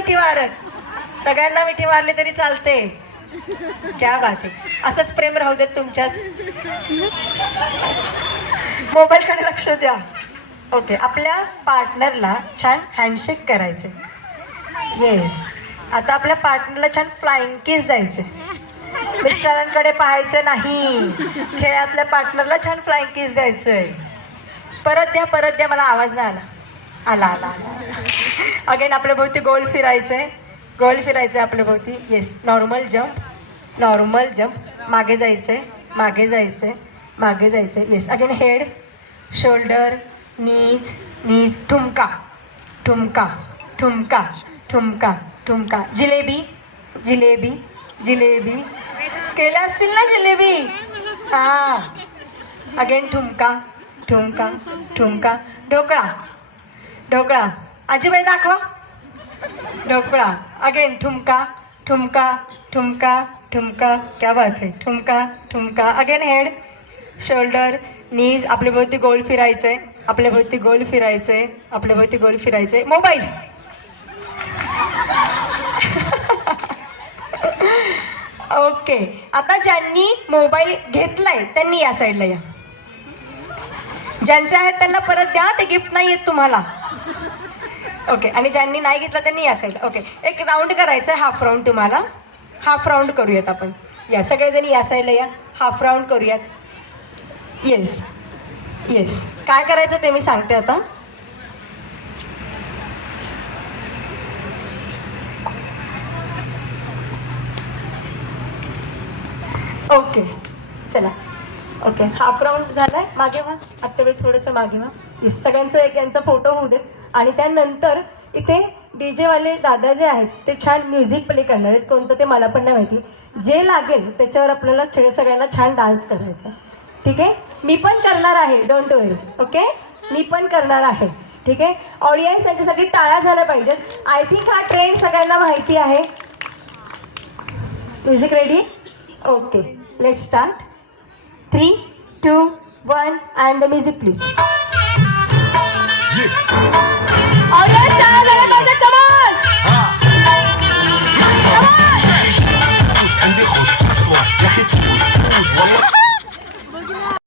मिठी मारत सगळ्यांना मिठी मारली तरी चालते. क्या बात असंच प्रेम राहू देत तुमच्यात. मोबाईलकडे लक्ष द्या. ओके आपल्या पार्टनरला छान हँडशेक करायचे. येस आता आपल्या पार्टनरला छान फ्लाइंग किस द्यायचे. मिस्टरांकडे पाहायचं नाही. खेळातल्या पार्टनरला छान फ्लाइंग किस द्यायचंय. परत द्या परत द्या मला आवाज नाही आला. आला आला आला. अगेन आपल्या भोवती गोल आहे गोल फिरायचं आपल्या भोवती. Yes normal jump normal jump मागे जायचं आहे मागे जायचं आहे मागे जायचं आहे yes again head shoulder knees knees ठुमका ठुमका ठुमका ठुमका ठुमका. जिलेबी जिलेबी जिलेबी. केल्या असतील ना जिलेबी? हां. अगेन ठुमका ठुमका ठुमका. ढोकळा. ढोकळा. आजीबाई दाखवा. ढोकळा. अगेन ठुमका ठुमका ठुमका ठुमका. क्या बात आहे ठुमका ठुमका. अगेन हेड शोल्डर नीज आपल्या भोवती गोल फिरायचंय. आपल्या भोवती गोल फिरायचंय. आपल्या भोवती गोल फिरायचंय. मोबाईल ओके आता ज्यांनी मोबाईल घेतलाय त्यांनी या साईडला या. ज्यांचे आहेत त्यांना परत द्या. ते गिफ्ट नाही येत तुम्हाला. ओके आणि ज्यांनी नाही घेतलं त्यांनी या साईड ओके एक राऊंड करायचं आहे हाफ राऊंड तुम्हाला. हाफ राऊंड करूयात आपण. या सगळेजणी या साईडला या. हाफ राऊंड करूयात. येस येस काय करायचं ते मी सांगते आता. ओके चला. ओके हाफ राऊंड झालाय. मागे मग आत्ता वेळ थोडंसं मागे मग येस सगळ्यांचं एक यांचा फोटो होऊ देत. आणि त्यानंतर इथे डी जेवाले दादा जे आहेत. ते छान म्युझिक प्ले करणार आहेत. कोणतं ते मला पण नाही माहिती. जे लागेल त्याच्यावर आपल्याला छे- सगळ्यांना छान डान्स करायचा ठीक आहे? मी पण करणार आहे. डोंट वरी ओके मी पण करणार आहे. ठीक आहे? ऑडियन्स यांच्यासाठी टाळ्या झाल्या पाहिजेत. आय थिंक हा ट्रेंड सगळ्यांना माहिती आहे. Music ready okay let start three, two, one, and the music, please.